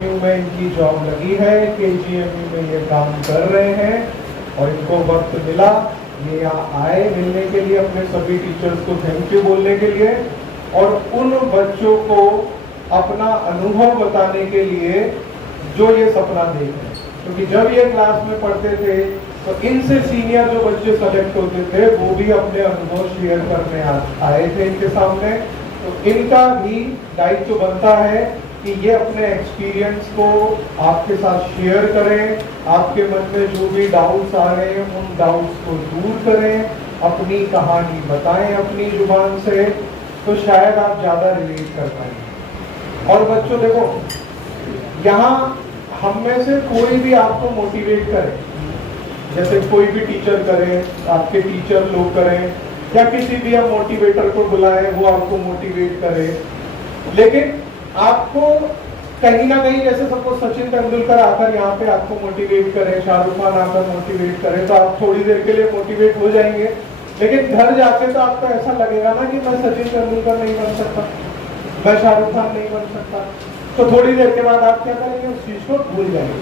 में इनकी जॉब लगी है, केजीएमयू में ये काम कर रहे हैं और इनको वक्त मिला, ये यहाँ आए मिलने के लिए, अपने सभी टीचर्स को थैंक यू बोलने के लिए और उन बच्चों को अपना अनुभव बताने के लिए जो ये सपना देख रहे हैं। क्योंकि जब ये क्लास में पढ़ते थे तो इनसे सीनियर जो बच्चे सेलेक्ट होते थे वो भी अपने अनुभव शेयर करने आए थे इनके सामने। तो इनका भी दायित्व बनता है कि ये अपने एक्सपीरियंस को आपके साथ शेयर करें, आपके मन में जो भी डाउट्स आ रहे हैं उन डाउट्स को दूर करें, अपनी कहानी बताएं अपनी जुबान से, तो शायद आप ज़्यादा रिलेट कर पाएंगे। और बच्चों देखो, यहाँ हम में से कोई भी आपको मोटिवेट करे, जैसे कोई भी टीचर करे, आपके टीचर लोग करें या किसी भी आप मोटिवेटर को बुलाएं वो आपको मोटिवेट करे, लेकिन आपको कहीं ना कहीं, जैसे सपोज सचिन तेंदुलकर आकर यहाँ पे आपको मोटिवेट करें, शाहरुख खान आकर मोटिवेट करें, तो आप थोड़ी देर के लिए मोटिवेट हो जाएंगे, लेकिन घर जाके तो आपको ऐसा लगेगा ना कि मैं सचिन तेंदुलकर नहीं बन सकता, मैं शाहरुख खान नहीं बन सकता। तो थोड़ी देर के बाद आप क्या करेंगे, उस चीज को भूल जाएंगे।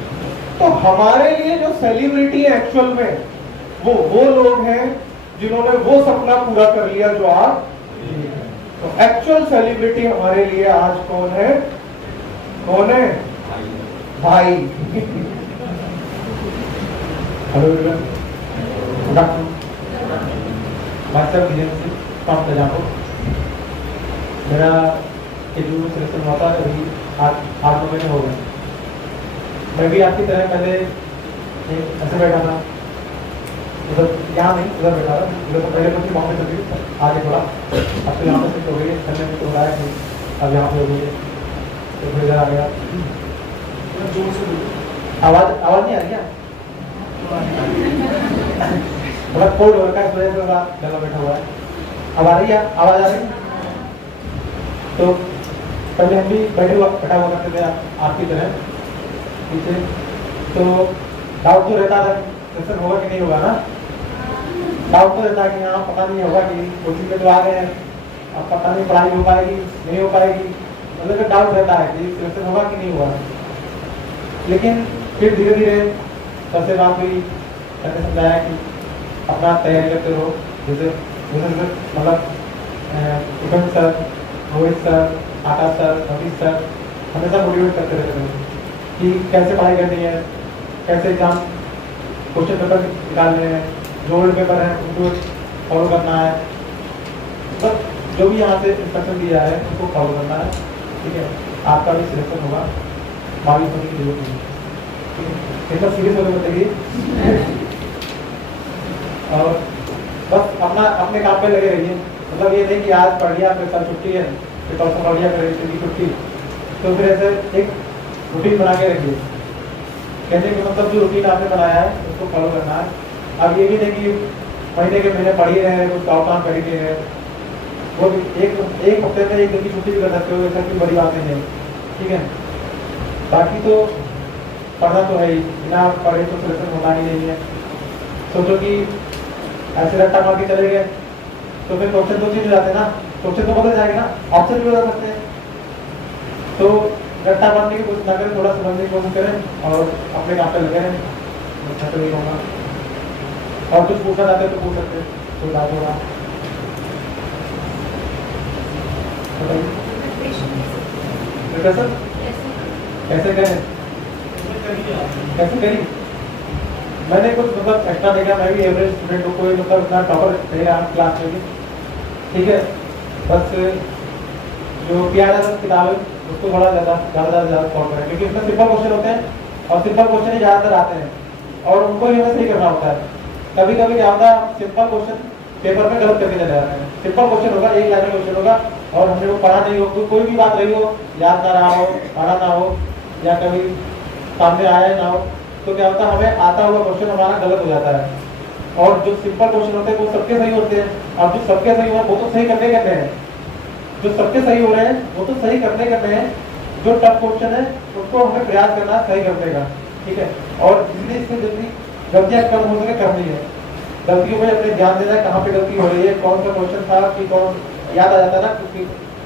तो हमारे लिए जो सेलिब्रिटी है एक्चुअल में वो लोग हैं जिन्होंने वो सपना पूरा कर लिया जो आप। तो एक्चुअल सेलिब्रिटी हमारे लिए आज कौन है? कौन है? भाई। Hello everyone, good afternoon. Master agency from Telangana. मेरा एजुकेशन सिलेक्शन हुआ था अभी 8 महीने हो गए। मैं भी आपकी तरह पहले ऐसे बैठा था, उधर यहाँ नहीं उधर बैठा था, उधर तो पहले कुछ वहाँ पे चल आगे थोड़ा, अब तो यहाँ पे शिफ्ट हो गई है, करने में तो रहा है, अब यहाँ पे हो गई है, तो फिर इधर आ गया। आवाज़ नहीं आ रही क्या? थोड़ा कोल्ड हो रखा है, इस वजह से थोड़ा जगह बैठा हुआ है। अब आ रही है आवाज़? आ रही? तो पहले हम भी बैठा हुआ करते थे आपकी तरह पीछे, तो डाउट तो रहता था सेशन होगा कि नहीं होगा ना, डाउट तो रहता है कि हाँ पता नहीं होगा कि कोचिंग में तो आ गए हैं, अब पता नहीं पढ़ाई हो पाएगी नहीं हो पाएगी, मतलब डाउट रहता है कि सेशन होगा कि नहीं होगा। लेकिन फिर धीरे धीरे सबसे बात हुई, मैंने समझाया कि अपना तैयारी करते रहो, जैसे मतलब शुभम सर, रोहित सर, आकाश सर, नवीश सर हमेशा मोटिवेट करते रहते हैं कि कैसे पढ़ाई करनी है, कैसे एग्जाम क्वेश्चन पेपर निकालने हैं, जो ओल्ड पेपर है उनको फॉलो करना है, बस जो भी यहाँ से इंस्ट्रक्शन दिया है उसको फॉलो करना है, ठीक है। आपका भी सिलेक्शन होगा, मायूस होने की जरूरत नहीं, ठीक है। इतना सीरियस होकर बताइए और बस अपने काम पे लगे रहिए। मतलब ये नहीं कि आज पढ़ लिया फिर कल छुट्टी है, फिर परसों पढ़ लिया फिर छुट्टी, तो फिर ऐसे एक रूटीन बना के रखिए। कहने का मतलब जो रूटीन आपने बनाया है उसको फॉलो करना है। अब ये भी नहीं कि महीने के महीने पढ़ ही रहे हैं, कुछ काम कर ही नहीं रहे, वो एक हफ्ते में एक दिन की छुट्टी भी कर सकते हो, ऐसा कोई बड़ी बात नहीं है, ठीक है। बाकी तो पढ़ना तो है ही, बिना पढ़े तो सिलेक्शन होना ही नहीं है। सोचो कि ऐसे रट्टा मार के चले गए तो फिर क्वेश्चन तो चेंज हो जाते हैं ना, क्वेश्चन तो बदल जाएंगे ना, ऑप्शन भी बदल सकते हैं। तो रट्टा मारने की कोशिश ना करें, थोड़ा समझने की कोशिश करें और अपने काम पे लगे रहें। अच्छा तो नहीं होगा, और कुछ पूछना चाहते तो पूछ सकते हैं, कोई बात होगा सर। कैसे करें, कैसे करिए? मैंने कुछ मतलब एक्स्ट्रा देखा, मैं भी एवरेज स्टूडेंट हूँ, कोई मतलब इतना टॉपर नहीं रहा क्लास में भी, ठीक है। बस जो PRS किताब है उसको थोड़ा ज़्यादा सॉल्व करें, क्योंकि इसमें सिंपल क्वेश्चन होते हैं और सिंपल क्वेश्चन ही ज़्यादातर आते हैं और उनको ही हमें सही करना होता है। कभी कभी क्या होता है, सिंपल क्वेश्चन पेपर में गलत करके चले जाते हैं। सिंपल क्वेश्चन होगा, एक लाइन में क्वेश्चन होगा और हमने वो पढ़ा नहीं हो, कोई भी बात रही हो, याद ना रहा हो, पढ़ा ना हो या कभी सामने आया ना हो, तो क्या होता है हमें आता हुआ क्वेश्चन हमारा गलत हो जाता है। और जो सिंपल क्वेश्चन होते हैं वो सबके सही होते हैं, और जो सबके सही हो वो तो सही करने हैं, जो सबके सही हो रहे हैं वो तो सही करने हैं। जो टफ क्वेश्चन है उसको हमें प्रयास करना सही करने का, ठीक है। और जितनी इसमें जितनी गलतियां कम हो सके करनी है, गलतियों में अपने ध्यान देना है कहाँ पे गलती हो रही है, कौन सा क्वेश्चन था कि कौन याद आ जाता है ना, क्योंकि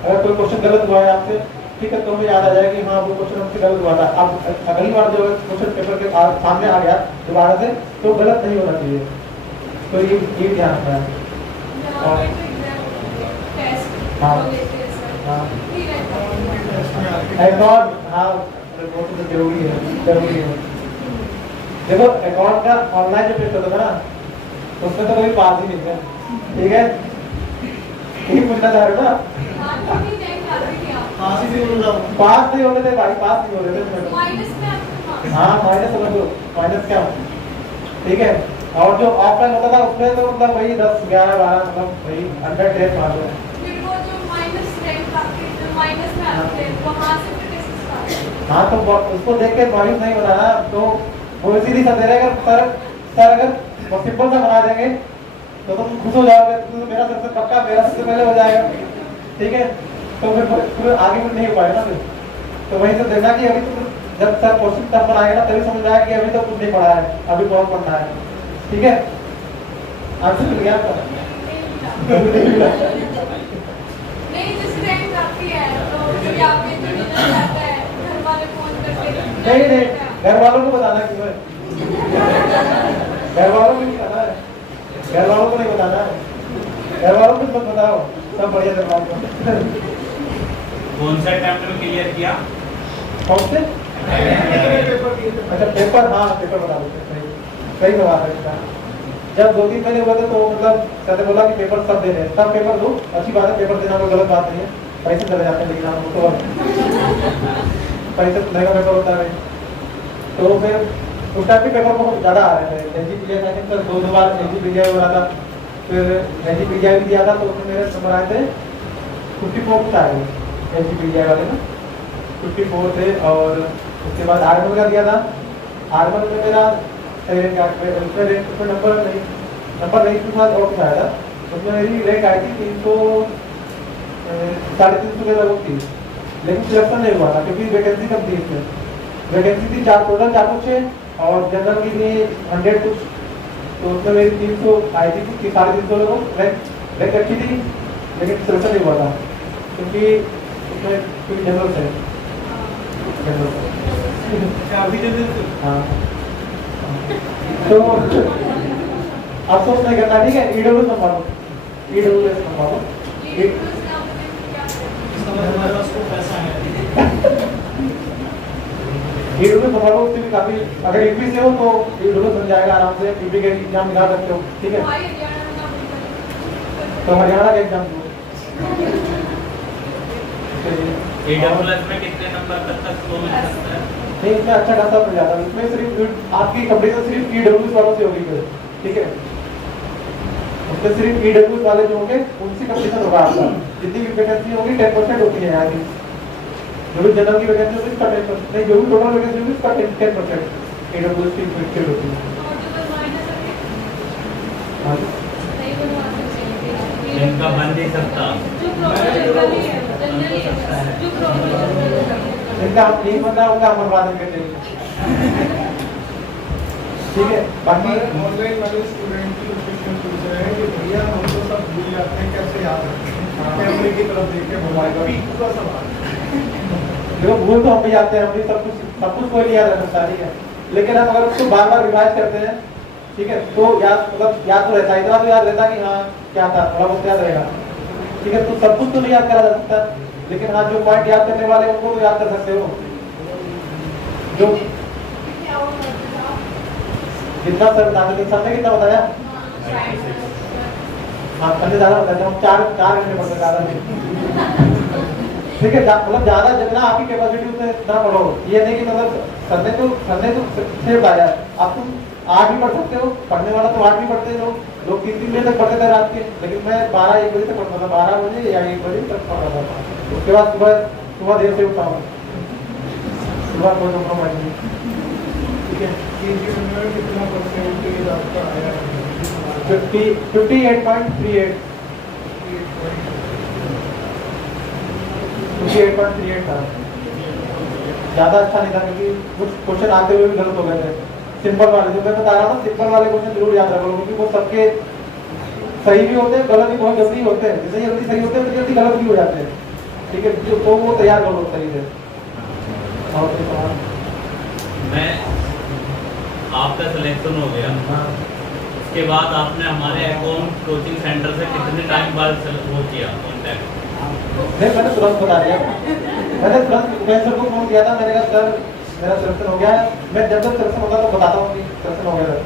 अगर कोई क्वेश्चन गलत हुआ है आपसे ठीक है, तो हमें याद आ जाएगा कि हाँ वो क्वेश्चन हमसे गलत हुआ था। अब अगली बार जो क्वेश्चन पेपर के सामने आ गया दोबारा से तो गलत नहीं होना चाहिए, तो ये ध्यान रखना है। और हाँ हाँ अकाउंट, हाँ वो तो जरूरी है। देखो अकाउंट का ऑनलाइन जो टेस्ट होता था ना उसमें तो कोई पास ही नहीं है, ठीक है, यही पूछना चाह रहे हो ना? पास नहीं होते थे भाई, पास नहीं होते थे। हाँ माइनस समझ लो, माइनस क्या, ठीक है। और जो ऑफलाइन होता था उसमें तो मतलब वही 10 11 12 मतलब वही 100 टेस्ट पास है। हाँ तो उसको देख के मायूस नहीं होना ना, तो वो इसीलिए सब दे रहे हैं। सर अगर वो सिंपल सा बना देंगे तो तुम खुश हो जाओगे, तो मेरा सबसे पक्का मेरा सबसे पहले हो जाएगा, ठीक है। तो फिर आगे भी नहीं हो पाएगा ना फिर। तो वही तो देखना कि अभी तो जब सर क्वेश्चन टफ बनाएगा ना तभी समझ आएगा कि अभी तो कुछ नहीं पढ़ा है, अभी बहुत पढ़ना है, ठीक है। आंसर मिल गया आपका? नहीं घर वालों को बताना क्यों है? घर वालों को नहीं बताना है, घर वालों को नहीं बताना है, घर वालों को मत बताओ, सब बढ़िया घर वालों। कौन सा अटेम्प्ट में क्लियर किया? कौन से? अच्छा पेपर, हाँ पेपर बता दो, सही सवाल है इसका। जब 2-3 महीने हुए थे तो मतलब सर ने बोला कि पेपर सब देने हैं, सब पेपर दो, अच्छी बात है, पेपर देना कोई गलत बात नहीं है, पैसे चले जाते हैं लेकिन हम तो पैसे महंगा पेपर होता है। तो फिर उस टाइम पे पेपर बहुत ज़्यादा आ रहे थे, एनजीपीआई आई थिंक सर 2 बार एनजीपीआई हो रहा था, फिर एनजीपीआई भी दिया था तो उसमें मेरे नंबर आए थे 54 कुछ आए एनजीपीआई वाले ना, 54 थे। और उसके बाद आर्मल का दिया था, आर्मल में मेरा उसमें नंबर नहीं उसके साथ और कुछ आया था, उसमें मेरी रैंक आई थी 300 350 के लगभग थी, लेकिन सिलेक्शन नहीं हुआ था क्योंकि वैकेंसी कम थी। इसमें वैकेंसी थी टोटल 406 और जनरल की थी 100 कुछ, तो उसमें मेरी 300 आई थी कुछ 350 लोगों, रैंक अच्छी थी लेकिन सिलेक्शन नहीं हुआ था क्योंकि उसमें कोई जनरल है, हाँ तो अफसोस नहीं करना, ठीक है। ईडब्ल्यू संभालो, ईडब्ल्यू संभालो, ईडब्ल्यू संभालो, उससे भी काफी अगर यूपी से हो तो ईडब्ल्यू बन जाएगा आराम से, यूपी के एग्जाम निकाल सकते हो, ठीक है। तो हरियाणा का एग्जाम दो। ईडब्ल्यूएस में कितने नंबर तक स्कोर मिल सकता है? नहीं इसमें अच्छा खासा मिल जाता है, इसमें सिर्फ आपकी कंपटीशन सिर्फ ईडब्ल्यू वालों से होगी फिर, ठीक है। उसमें सिर्फ ईडब्ल्यू वाले जो होंगे उनसे कंपटीशन होगा आपका, जितनी भी वैकेंसी होगी 10% होती है यहाँ की, जो भी जनरल की वैकेंसी होगी उसका 10% नहीं, जो भी टोटल वैकेंसी होगी उसका 10% ईडब्ल्यू की फिक्स होती है। इनका बन नहीं सकता, इनका नहीं बना उनका मनवा देंगे, ठीक है। बाकी ऑनलाइन वाले स्टूडेंट की क्वेश्चन पूछ रहे हैं कि भैया हम तो सब भूल जाते हैं, कैसे याद रखें? कैमरे की तरफ देख के मोबाइल का पूरा सवाल। देखो भूल तो हम भी जाते हैं, हम भी सब कुछ कोई नहीं याद रख सकता, ठीक है, लेकिन हम अगर उसको बार बार रिवाइज करते हैं, ठीक है, तो याद मतलब याद तो रहता है, इतना तो याद रहता है कि हाँ क्या था, थोड़ा बहुत याद रहेगा, ठीक है। तो सब कुछ तो नहीं याद करा जा सकता, लेकिन हाँ जो पॉइंट याद करने वाले उनको तो याद कर सकते हो। जो जितना सर सबने कितना बताया, हाँ सबसे ज्यादा बताया, हम 4 घंटे पढ़ते ज्यादा नहीं, ठीक है। मतलब ज्यादा जितना आपकी कैपेसिटी उतने इतना पढ़ो, ये नहीं कि मतलब सर ने तो से बताया, आप तुम 8 भी पढ़ सकते हो, पढ़ने वाला तो 8 भी पढ़ते हो, लोग 3-3 बजे तक पढ़ते थे रात के, लेकिन मैं 12-1 बजे तक पढ़ता था, 12 बजे या 1 बजे तक पढ़ रहा था। उसके बाद सुबह देर से उठा हूँ, सुबह कोई कॉम्प्रोमाइज नहीं, ठीक है। कितना परसेंटेज आपका आया? 58.38 58.38 था, ज्यादा अच्छा नहीं था क्योंकि कुछ क्वेश्चन आते हुए भी गलत हो गए थे। सिंपल वाले जो मैं बता रहा था, सिंपल वाले क्वेश्चन जरूर याद रखो क्योंकि वो सबके सही भी होते हैं, गलत भी बहुत जल्दी होते हैं, जैसे जल्दी सही होते हैं तो जल्दी गलत भी हो जाते हैं, ठीक है, तो वो तैयार कर लो सही से। और कोई सवाल? मैं आपका सिलेक्शन हो गया, हाँ उसके बाद आपने हमारे अकाउंट कोचिंग सेंटर से कितने टाइम बाद वो किया कॉन्टैक्ट? नहीं, मैंने तुरंत बता दिया। मैंने तुरंत मैं सर को फोन किया था, मैंने कहा सर मेरा सिलेक्शन हो गया है। मैं जब तक सिलेक्शन होता तो बताता हूँ कि सिलेक्शन हो गया है।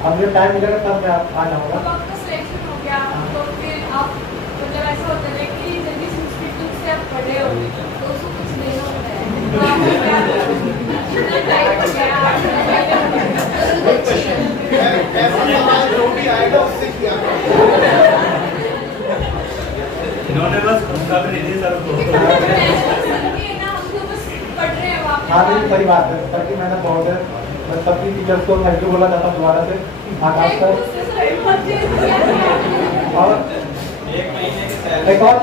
अब मुझे टाइम मिलेगा तब मैं आ जाऊँगा। जब आपका सिलेक्शन हो गया तो फिर आप मतलब ऐसा होता है कि जल्दी सब्सटीट्यूट से आप पढ़े हो तो उसको कुछ नहीं होता है, तो आपको क्या इतना टाइम हो गया ऐसा सवाल जो भी आएगा उससे किया करो। इन्होंने बस उसका भी नहीं दी सर को। ना हम तो बस पढ़ रहे हैं वापस। हाँ नहीं सही बात है सर की मेहनत बहुत है। मैं सबकी टीचर्स को थैंक यू बोलना चाहता हूँ दोबारा से, आकाश सर। और एक और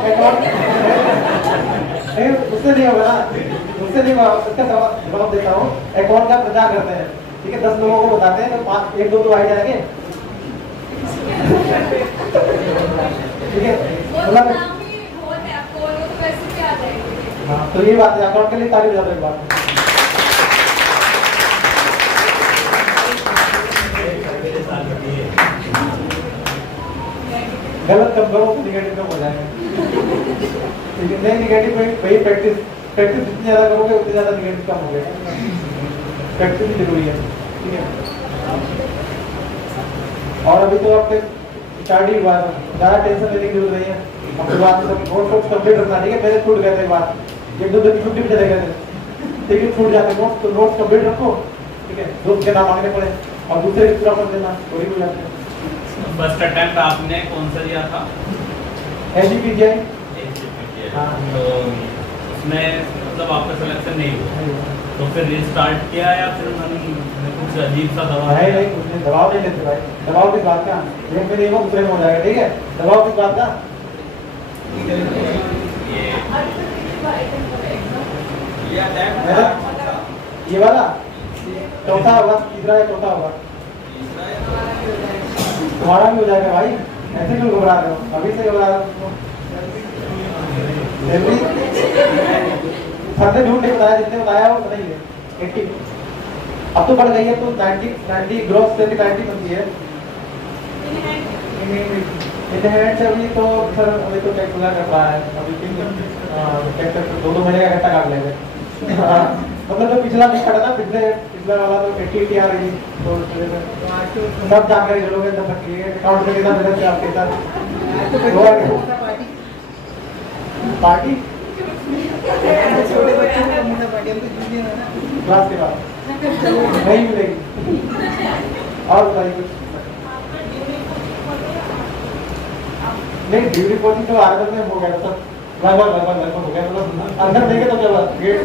नहीं उससे नहीं होगा ना, उससे नहीं होगा, उसका जवाब देता हूँ। अकाउंट का प्रचार करते हैं, ठीक है, 10 लोगों को बताते हैं तो 1-2 आ जाएंगे, ठीक है। मतलब हाँ तो ये बात है, अकाउंट के लिए ताली बजा दो एक बार। गलत कम करो तो निगेटिव कम हो जाएगा, ठीक है। नहीं निगेटिव में वही प्रैक्टिस जितनी ज़्यादा करोगे उतनी ज़्यादा निगेटिव कम हो गया। प्रैक्टिस भी जरूरी है, ठीक है। और अभी तो आपके स्टार्ट ही हुआ है, ज़्यादा टेंशन लेने की जरूरत नहीं है। अपनी बात नोट्स कंप्लीट रखना, ठीक है। मेरे छूट गए थे एक बार, 1-2 दिन छुट्टी भी चले गए थे, ठीक है, छूट जाते नोट्स तो नोट्स कंप्लीट रखो, ठीक है। दोस्त के नाम मांगने पड़े और दूसरे पूरा कर देना, थोड़ी हो जाती है। फर्स्ट अटेम्प्ट आपने कौन सा दिया था? एजीपीजीआई। हाँ। तो उसमें मतलब आपका सिलेक्शन नहीं हुआ तो फिर रिस्टार्ट किया या फिर कुछ अजीब सा दवा? नहीं कुछ नहीं, दबाव नहीं लेते भाई। दबाव किस बात का? एक में नहीं होगा दूसरे में हो जाएगा, ठीक है। दबाव किस बात का? ये वाला चौथा होगा, तीसरा या चौथा होगा, तुम्हारा भी हो जाएगा भाई। ऐसे क्यों घबरा रहे हो? अभी से घबरा रहे हो? सर ने झूठ नहीं बताया, जितने बताया वो नहीं है 80। अब तो बढ़ गई है, तो 90 ग्रोथ से 90 बनती है। इन हैंड से अभी तो सर अभी तो टैक्स लगा कर रहा है, अभी टैक्स 2-2 महीने का घंटा काट लेंगे। मतलब जो पिछला नहीं पड़ा था, पिछला वाला तो 80 आ रही, तो सब जानकारी जरूर तब तक अकाउंट में कितना बैलेंस है आपके साथ। पार्टी छोटे बच्चों को मुन्ना पार्टी हमको जूनियर है ना, क्लास के बाद नहीं मिलेगी। और बताइए कुछ? नहीं ड्यूटी रिपोर्टिंग तो आर्डर में हो गया सर, लगभग हो गया। मतलब अंदर देंगे तो क्या गेट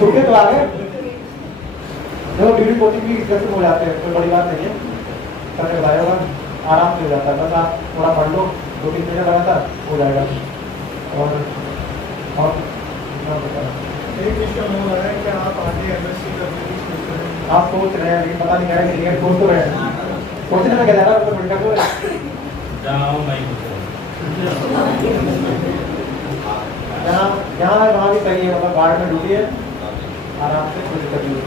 छूटे तो आ गए। देखो ड्यूटी रिपोर्टिंग भी जैसे हो जाते हैं, कोई बड़ी बात नहीं है। सर ने बताया होगा, आराम से हो जाता है, बस आप थोड़ा पढ़ लो, 2-3 महीने लगा था हो जाएगा। और एक क्वेश्चन हो रहा है कि आप आगे एमएससी करने की सोच रहे हैं? आप सोच रहे हैं, लेकिन पता नहीं क्या है कि सोच तो रहे हैं। सोचने में क्या जा रहा है, तो मिलकर तो जहाँ मैं यहाँ है वहाँ भी सही है, मतलब गार्ड में ड्यूटी है, आराम से कोई दिक्कत नहीं है।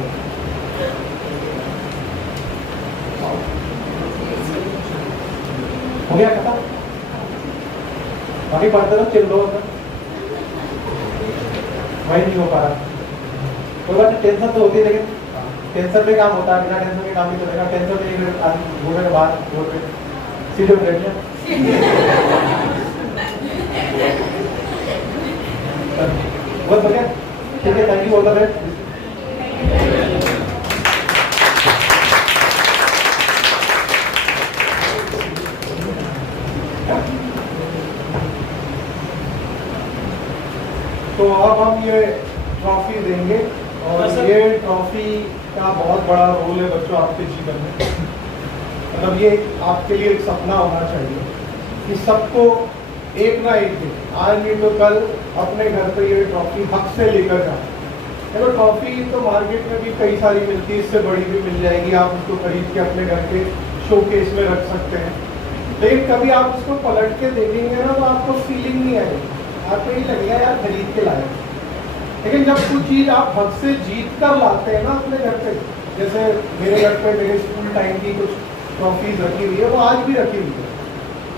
हो गया खत्म, बाकी पढ़ते रहो, चिल लो, वही नहीं हो पा रहा। कोई बात नहीं, टेंशन तो होती है, लेकिन टेंशन में काम होता है, बिना टेंशन के काम नहीं चलेगा। टेंशन नहीं घूमने के बाद रोड पे सीधे बैठ गया। बहुत बढ़िया, ठीक है, thank you all the best. तो अब हम ये ट्रॉफी देंगे और ये ट्रॉफी का बहुत बड़ा रोल है बच्चों आपके जीवन में। मतलब ये आपके लिए एक सपना होना चाहिए कि सबको एक ना एक दिन, आज नहीं तो कल, अपने घर पे ये ट्रॉफी हक से लेकर जाए। देखो ट्रॉफी तो मार्केट में भी कई सारी मिलती है, इससे बड़ी भी मिल जाएगी, आप उसको खरीद के अपने घर के शोकेस में रख सकते हैं। लेकिन कभी आप उसको पलट के देखेंगे ना तो आपको फीलिंग नहीं आएगी। आपको ये लगेगा यार खरीद के लाए, लेकिन जब कुछ चीज़ आप हद से जीत कर लाते हैं ना अपने घर पे, जैसे मेरे घर पे मेरे स्कूल टाइम की कुछ ट्रॉफीज रखी हुई है, वो आज भी रखी हुई है,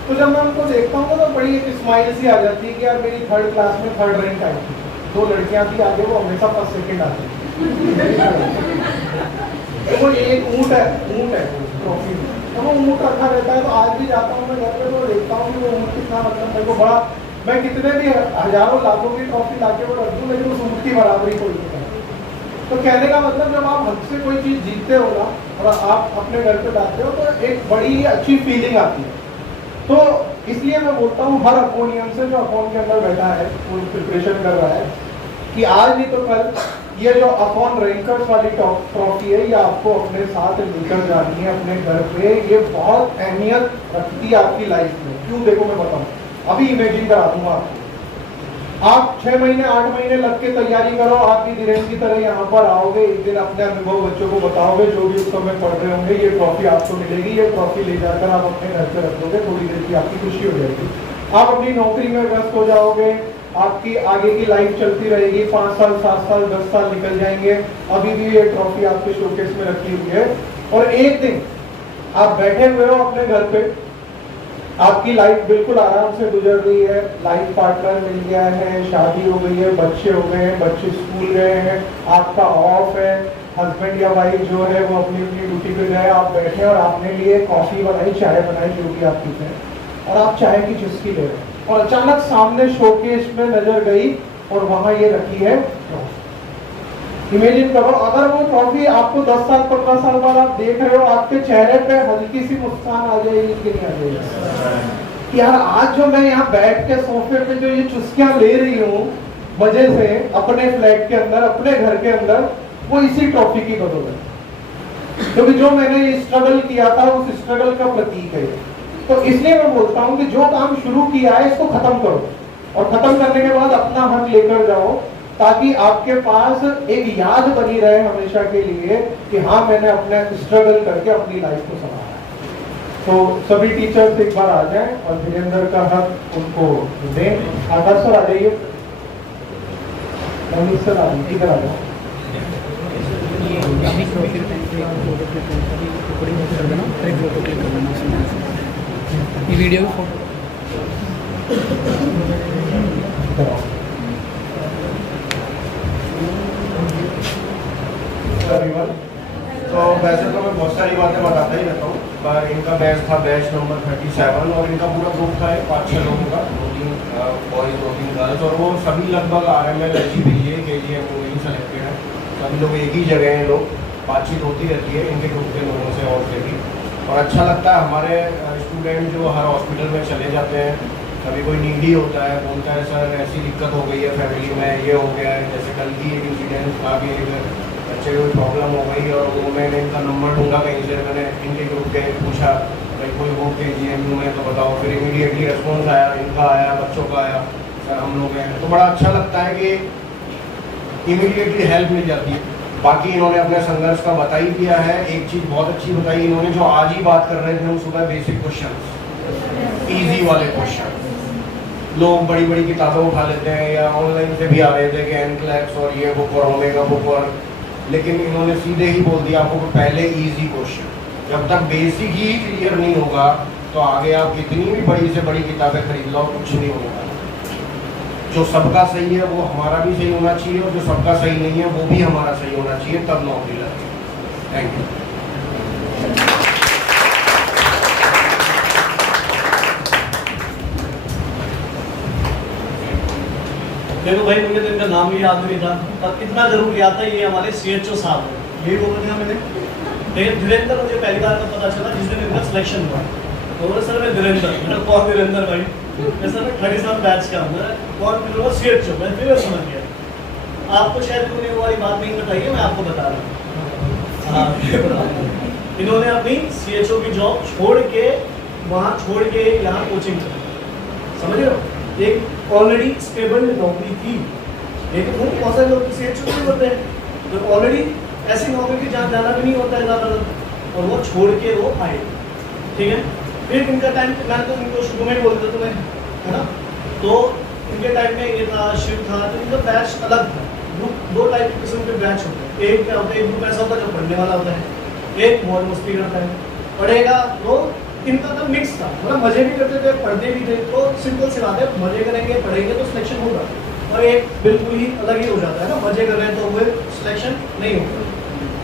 तो जब मैं उनको देखता हूँ तो बड़ी एक स्माइल सी आ जाती है कि यार मेरी 3rd क्लास में 3rd रैंक आई थी, 2 लड़कियां थी आगे, वो हमेशा 1st 2nd आती थी। तो वो एक ऊँट है ट्रॉफी में, तो वो ऊँट रखा रहता है, तो आज भी जाता हूँ मैं घर पे तो देखता हूँ कि वो ऊँट कितना, मतलब मेरे को बड़ा, मैं कितने भी हजारों लाखों की ट्रॉफी लाके वो रख दूँ, लेकिन उस ऊँट की बराबरी कोई नहीं है। तो कहने का मतलब जब आप हमसे कोई चीज़ जीतते हो ना और आप अपने घर पे लाते हो तो एक बड़ी अच्छी फीलिंग आती है। तो इसलिए मैं बोलता हूँ हर अपोनियन से जो अकाउंट के अंदर बैठा है, वो प्रिपरेशन कर रहा है, कि आज नहीं तो कल ये जो अपॉन रैंकर्स वाली ट्रॉफी है, ये आपको अपने साथ लेकर जानी है अपने घर पे। ये बहुत अहमियत रखती है आपकी लाइफ में। क्यों? देखो मैं बताऊँ, अभी इमेजिन करा दूंगा आपको। आप 6 महीने 8 महीने लग के तैयारी करो, आप भी धीरेन्द्र की तरह यहाँ पर आओगे, एक दिन अपने अनुभव बच्चों को बताओगे, जो भी उस समय पढ़ रहे होंगे, ये ट्रॉफी आपको मिलेगी, ये ट्रॉफी ले जाकर आप अपने घर पे रख दोगे, थोड़ी देर की आपकी खुशी हो जाएगी, आप अपनी नौकरी में व्यस्त हो जाओगे, आपकी आगे की लाइफ चलती रहेगी, 5 साल 7 साल 10 साल निकल जाएंगे, अभी भी ये ट्रॉफी आपके शोकेस में रखी हुई है, और एक दिन आप बैठे हुए हो अपने घर पे, आपकी लाइफ बिल्कुल आराम से गुजर रही है, लाइफ पार्टनर मिल गया है, शादी हो गई है, बच्चे हो गए हैं, बच्चे स्कूल गए हैं, आपका ऑफ है, हस्बैंड या वाइफ जो है वो अपनी अपनी ड्यूटी पे गए, आप बैठे और आपने लिए कॉफी बनाई, चाय बनाई, जो भी आप पीते हैं, और आप चाय की चुस्की ले रहे हैं, और अचानक सामने शोकेस में नजर गई और वहां ये रखी है ट्रॉफी। इमेजिन करो अगर वो ट्रॉफी आपको 10 साल 15 साल बाद आप देख रहे हो, आपके चेहरे पे हल्की सी मुस्कान आ जाएगी कि नहीं आ जाएगी? यार आज जो मैं यहाँ बैठ के सोफे पे जो ये चुस्कियां ले रही हूँ मजे से अपने फ्लैट के अंदर, अपने घर के अंदर, वो इसी ट्रॉफी की बदौलत, क्योंकि जो मैंने ये स्ट्रगल किया था उस स्ट्रगल का प्रतीक है। तो इसलिए मैं बोलता हूँ कि जो काम शुरू किया है इसको खत्म करो, और खत्म करने के बाद अपना हक लेकर जाओ, ताकि आपके पास एक याद बनी रहे हमेशा के लिए कि हाँ मैंने अपने स्ट्रगल करके अपनी लाइफ को संभाला। तो सभी टीचर्स एक बार आ जाएं और धीरेन्द्र का हक उनको दें। आकाश सर आ जाइए, अमित सर आ जाइए, इधर आ जाओ। ये वीडियो तो वैसे तो मैं बहुत सारी बातें बताता ही रहता हूँ, पर इनका बैच था बैच नंबर 37 और इनका पूरा ग्रुप था 5-6 लोगों का, 2-3 बॉयज 2-3 गर्ल्स, और वो सभी लगभग RML HBA KGM वही सेलेक्टेड है, सभी लोग एक ही जगह हैं, लोग बातचीत होती रहती है इनके ग्रुप के लोगों से और से भी, और अच्छा लगता है। हमारे स्टूडेंट जो हर हॉस्पिटल में चले जाते हैं, कभी कोई नीडी होता है, बोलता है सर ऐसी दिक्कत हो गई है फैमिली में, ये हो गया है, जैसे कल की एक इंसिडेंट था कि एक बच्चे को प्रॉब्लम हो गई और वो मैंने इनका नंबर ढूंढा कहीं से, मैंने इनके ग्रुप के पूछा भाई कोई हो KGMU में तो बताओ, फिर इमीडिएटली रिस्पॉन्स आया, इनका आया, बच्चों का आया, सर हम लोग हैं, तो बड़ा अच्छा लगता है कि इमीडिएटली हेल्प मिल जाती है। बाकी इन्होंने अपने संघर्ष का बता ही दिया है। एक चीज़ बहुत अच्छी बताई इन्होंने, जो आज ही बात कर रहे थे हम सुबह, बेसिक क्वेश्चन, ईजी वाले क्वेश्चन। लोग बड़ी बड़ी किताबें उठा लेते हैं या ऑनलाइन से भी आ रहे थे कि एनक्लैक्स और ये बुक और ओमेगा बुक, और लेकिन इन्होंने सीधे ही बोल दिया आपको पहले इजी क्वेश्चन। जब तक बेसिक ही क्लियर नहीं होगा तो आगे आप कितनी भी बड़ी से बड़ी किताबें खरीद लो, कुछ नहीं होगा। जो सबका सही है वो हमारा भी सही होना चाहिए, और जो सबका सही नहीं है वो भी हमारा सही होना चाहिए, तब नौकरी लगती है। Thank you. देखो भाई, मुझे तो इनका नाम भी याद नहीं था, पर कितना जरूर याद था, ये हमारे CHO साहब हैं, यही बोल दिया मैंने। लेकिन धीरेन्द्र मुझे पहली बार का पता चला जिस दिन इनका सिलेक्शन हुआ, तो बोले सर मैं धीरेन्द्र, मैंने कौन धीरेन्द्र भाई? मैं सर मैं 37 बैच का हूँ, कौन? फिर वो CHO, मैं फिर समझ गया। आपको शायद उन्होंने वो वाली बात नहीं बताई है, मैं आपको बता रहा हूँ। हाँ, इन्होंने अपनी CHO की जॉब छोड़ के वहाँ छोड़ के यहाँ कोचिंग करी, समझ रहे हो? एक ऑलरेडी स्टेबल नौकरी थी, लेकिन वो बहुत सारे लोग CHO नहीं होते हैं, तो ऑलरेडी ऐसी नौकरी की जहाँ जाना भी नहीं होता है ज़्यादा, और वो छोड़ के वो आए, ठीक है। फिर इनका टाइम, मैंने तो इनको शुरू में ही बोल दिया तुम्हें, है ना, तो इनके टाइम में ये था, शिव था, तो इनका बैच अलग था। ग्रुप दो टाइप किस्म के बैच होते हैं। एक क्या होता है, एक ग्रुप ऐसा होता है जो पढ़ने वाला होता है, एक मौज मस्ती करता है, पढ़ेगा। तो इनका तो मिक्स था, मतलब मजे भी करते थे, पढ़ते भी थे। तो सिंपल सी बात है, मजे करेंगे पढ़ेंगे तो सिलेक्शन होगा, और एक बिल्कुल ही अलग ही हो जाता है ना, मजे कर रहे हैं तो वो सिलेक्शन नहीं होगा।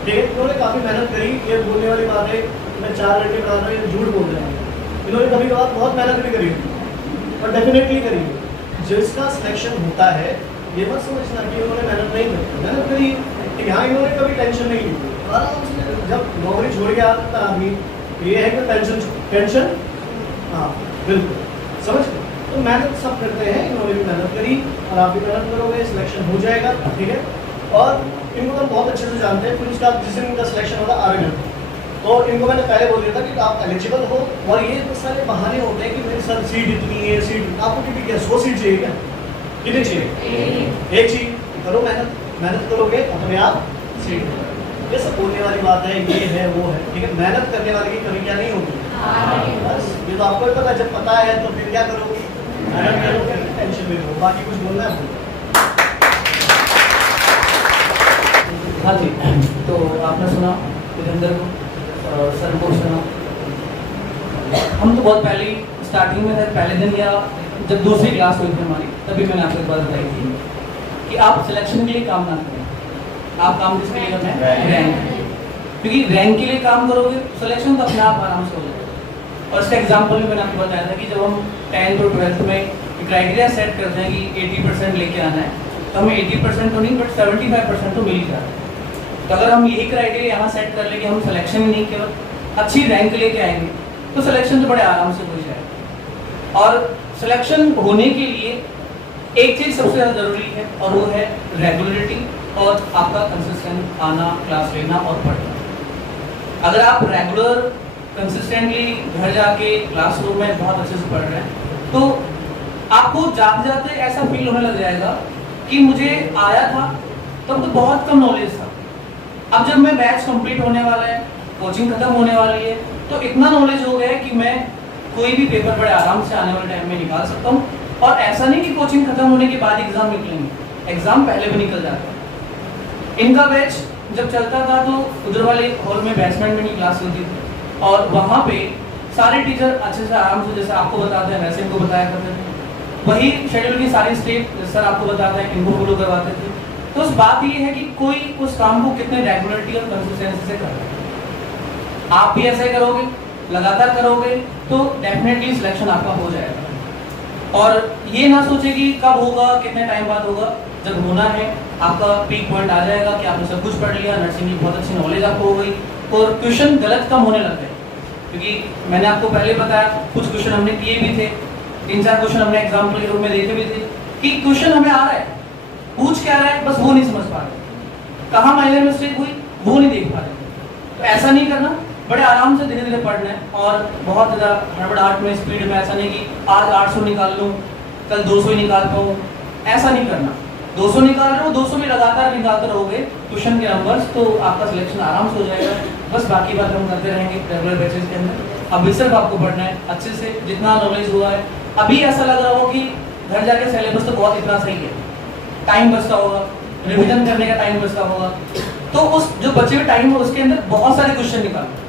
ठीक है, इन्होंने काफ़ी मेहनत करी। ये बोलने वाली बात है, मैं 4 घंटे पढ़ा रहा हूँ, ये झूठ बोल रहे हैं। इन्होंने कभी कभार बहुत मेहनत भी करी और डेफिनेटली करी। जिसका सिलेक्शन होता है, ये मत समझना कि उन्होंने मेहनत नहीं करी, मेहनत करी। यहाँ इन्होंने कभी टेंशन नहीं ली, आराम से जब नौकरी छोड़ के आता आदमी, ये है कि टेंशन, हाँ बिल्कुल समझ गए। तो मेहनत सब करते हैं, इन्होंने भी मेहनत करी और आप भी मेहनत करोगे, सिलेक्शन हो जाएगा। ठीक है, और इनको तो बहुत अच्छे से जानते हैं। फिर उसका जिस दिन इनका सिलेक्शन होगा आर्मी, तो इनको मैंने पहले बोल दिया था कि आप एलिजिबल हो। और ये तो सारे बहाने होते हैं कि मेरी सर सीट इतनी है, सीट आपको कितनी क्या 100 सीट चाहिए क्या, कितनी चाहिए, एक चाहिए। करो मेहनत करोगे अपने आप सीट। ये सब बोलने वाली बात है, ये है वो है। ठीक है, मेहनत करने वाले की कमी क्या नहीं होगी। बस ये तो आपको ही पता है, जब पता है तो फिर क्या करोगे, मेहनत करोगे, टेंशन में लो। बाकी कुछ बोलना है बोलो। हाँ जी, तो आपने सुना विजेंद्र को, सर को सुना। हम तो बहुत पहले स्टार्टिंग में थे, पहले दिन या जब दूसरी क्लास हुई थी हमारी, तभी मैंने आपको एक बात बताई थी कि आप सिलेक्शन के लिए काम ना करें, आप काम किसके लिए करना है, रैंक। क्योंकि रैंक के लिए काम करोगे, सिलेक्शन तो अपने आप आराम से हो जाएगा। और इसका एग्जाम्पल भी मैंने आपको बताया था कि जब हम 10th और 12th में क्राइटेरिया सेट करते हैं कि 80% लेके आना है, तो हमें 80% तो नहीं बट 75% तो मिल ही जाता है। तो अगर हम यही क्राइटेरिया यहाँ सेट कर ले कि हम सिलेक्शन ही नहीं, केवल अच्छी रैंक लेके आएंगे, तो सिलेक्शन तो बड़े आराम से हो जाएगा। और सिलेक्शन होने के लिए एक चीज़ सबसे ज़्यादा ज़रूरी है, और वो है रेगुलरिटी और आपका कंसिस्टेंट आना, क्लास लेना और पढ़ना। अगर आप रेगुलर कंसिस्टेंटली घर जाके क्लासरूम में बहुत अच्छे से पढ़ रहे हैं, तो आपको जाते जाते ऐसा फील होने लग जाएगा कि मुझे आया था तब तो बहुत कम नॉलेज था, अब जब मैं बैच कंप्लीट होने वाला है, कोचिंग खत्म होने वाली है, तो इतना नॉलेज हो गया है कि मैं कोई भी पेपर बड़े आराम से आने वाले टाइम में निकाल सकता हूँ। और ऐसा नहीं कि कोचिंग खत्म होने के बाद एग्जाम निकलेंगे, एग्जाम पहले भी निकल जाता है। इनका बैच जब चलता था तो उधर वाले हॉल में बैट्समैन की क्लास होती थी, और वहाँ पे सारे टीचर अच्छे से आराम से जैसे आपको बताते हैं वैसे इनको बताया करते थे, वही शेड्यूल की सारी स्टेप सर आपको बताते हैं, इनको फॉलो करवाते थे। तो उस बात ये है कि कोई उस काम को कितने रेगुलरिटी और कंसिस्टेंसी से कर रहा है। आप भी ऐसे करोगे, लगातार करोगे, तो डेफिनेटली सिलेक्शन आपका हो जाएगा। और ये ना सोचे कि कब होगा, कितने टाइम बाद होगा, जब होना है आपका पीक पॉइंट आ जाएगा कि आपने सब कुछ पढ़ लिया, नर्सिंग की बहुत अच्छी नॉलेज आपको हो गई, और क्वेश्चन गलत कम होने लग गए। क्योंकि मैंने आपको पहले बताया कुछ क्वेश्चन हमने किए भी थे, 3-4 क्वेश्चन हमने एग्जाम्पल के रूप में देखे भी थे कि क्वेश्चन हमें आ रहा है, पूछ क्या रहा है, बस वो नहीं समझ पा रहे, कहाँ माइनर मिस्टेक हुई वो नहीं देख पा रहे। तो ऐसा नहीं करना, बड़े आराम से धीरे धीरे पढ़ना है, और बहुत ज़्यादा हड़बड़ाहट में, स्पीड में, ऐसा नहीं कि आज 800 निकाल लूँ, कल 200 ही निकाल पाऊँ, ऐसा नहीं करना। 200 निकाल रहे हो, 200 भी लगातार निकालते रहोगे ट्यूशन के नंबर्स, तो आपका सिलेक्शन आराम से हो जाएगा। बस बाकी बात हम करते रहेंगे रेगुलर बैचेस के अंदर। अभी सिर्फ आपको पढ़ना है अच्छे से, जितना नॉलेज हुआ है। अभी ऐसा लग रहा हो कि घर जाके सिलेबस तो बहुत इतना सही है, टाइम बचता होगा, रिविजन करने का टाइम बचता होगा, तो उस जो बचे हुए टाइम है उसके अंदर बहुत सारे क्वेश्चन निकालो।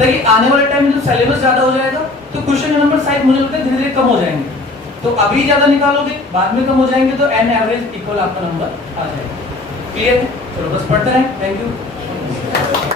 लेकिन आने वाले टाइम में जब सिलेबस ज़्यादा हो जाएगा तो क्वेश्चन के नंबर शायद मुझे लगता है धीरे धीरे कम हो जाएंगे। तो अभी ज़्यादा निकालोगे, बाद में कम हो जाएंगे, तो एन एवरेज इक्वल आपका नंबर आ जाएगा। क्लियर है? चलो बस पढ़ते रहें। Thank you.